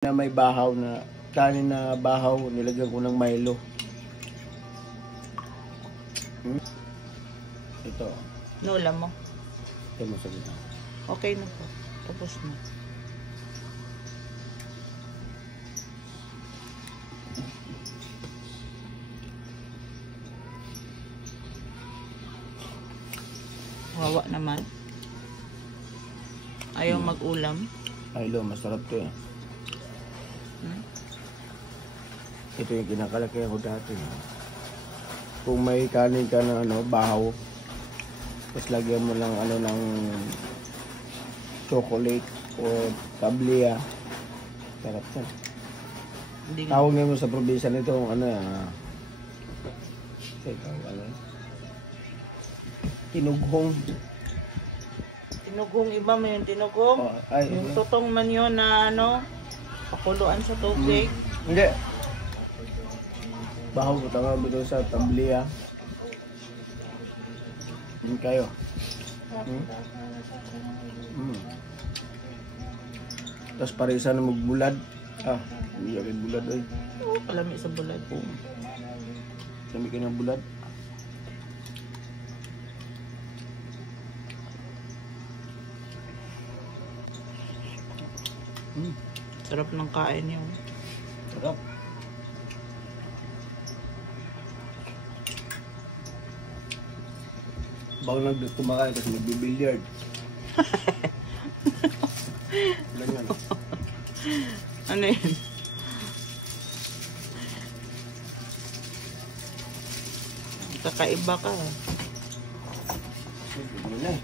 Na may bahaw na kanin na bahaw, nilagyan ko ng Milo. Ito. Nula mo. Ito mo sa gitna. Okay na po. Tapos na. Wawa naman. Ayaw mag-ulam. Milo, masarap to eh. Ito yung kinakalaki ako dati. Kung may kanin ka na bahaw, tapos lagyan mo lang ng chocolate o tablia. Sarap yan. Tawag mo sa probinsya nito tinughong. Tinughong, iba mo yung tinughong? Yung tutong man yun na pakuluan sa tubig. Hindi. Bahaw ko tawag mo doon sa tablia. Hindi kayo. Tapos parisa na magbulad. Hindi agad bulad ay. Oo, palami sa bulad. Lami ka ng bulad. Sarap ng kain yun. Sarap. Bawal lang kumakain kasi magbibilyard. Ganyan. Ano yun? Kakaiba ka. Hindi na eh.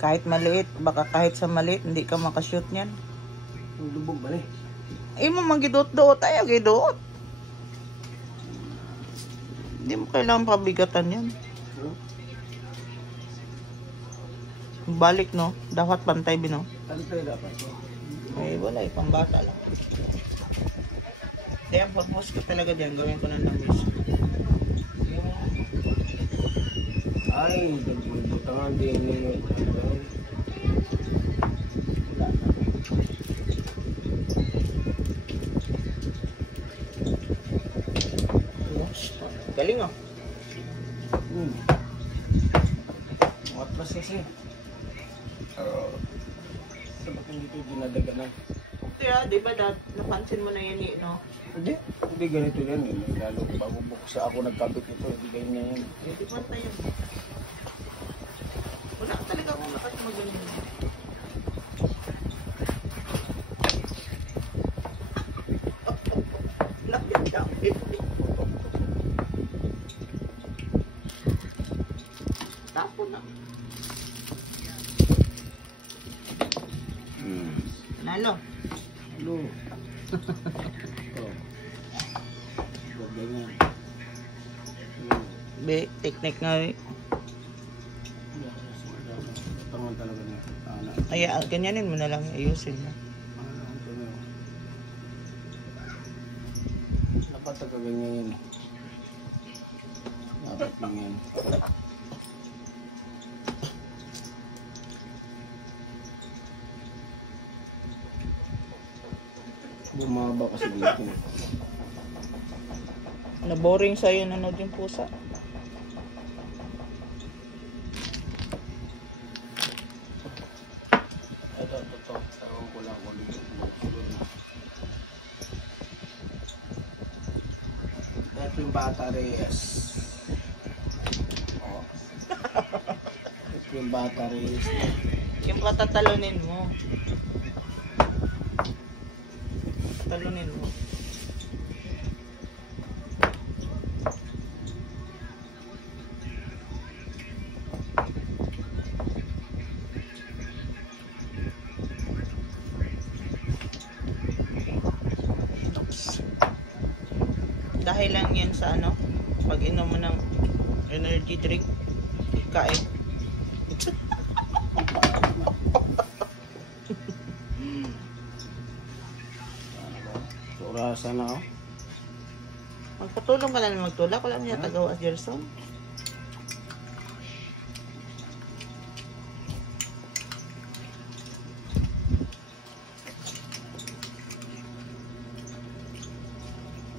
Kahit maliit, baka kahit sa maliit, hindi ka makashoot niyan. Ang lubog ba eh? Ay mo magidot-dot, ayaw gidot. Hindi mo kailangan pabigatan yan. Balik no, dapat pantay bino. Pantay dapat. Ay wala, pambata lang. Kaya pag-post ko talaga diyan, gawin ko ng lamis. Ay, butangan din nyo. Galing oh. What was kasi? Sabak hindi ito dinadaga na. Kaya, di ba napansin mo na yan no? Hindi ganito yan. Lalo bago buksa ako nagkabit ito, hindi ganyan yan. Hindi pa tayo. Wala talaga akong lakas magaling. Lapit. Tapo na. Nalo. Hello. Ganyan. Be, teknik nga eh. Tangan talaga na. Ay, ganyanin mo na lang, ayusin mo. Dapat ka ganyan. Dapat ganyan. Bumaba kasi dito. Na-boring sa'yo nanood yung pusa. Ito. Tawag ko lang kung dito. Ito yung bataries. Ito yung bataries. Yung patatalunin mo. Talunin mo. Dahil lang yan sa pag inom mo ng energy drink, kain. Orasan na oh. Magpatulong ka na naman magtulak. Wala niya tagawa at Gerson.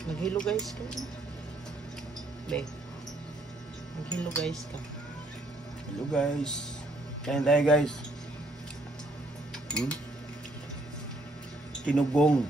Maghilo guys ka. Be. Maghilo guys ka. Hello guys. Kain tayo guys. Tinugong.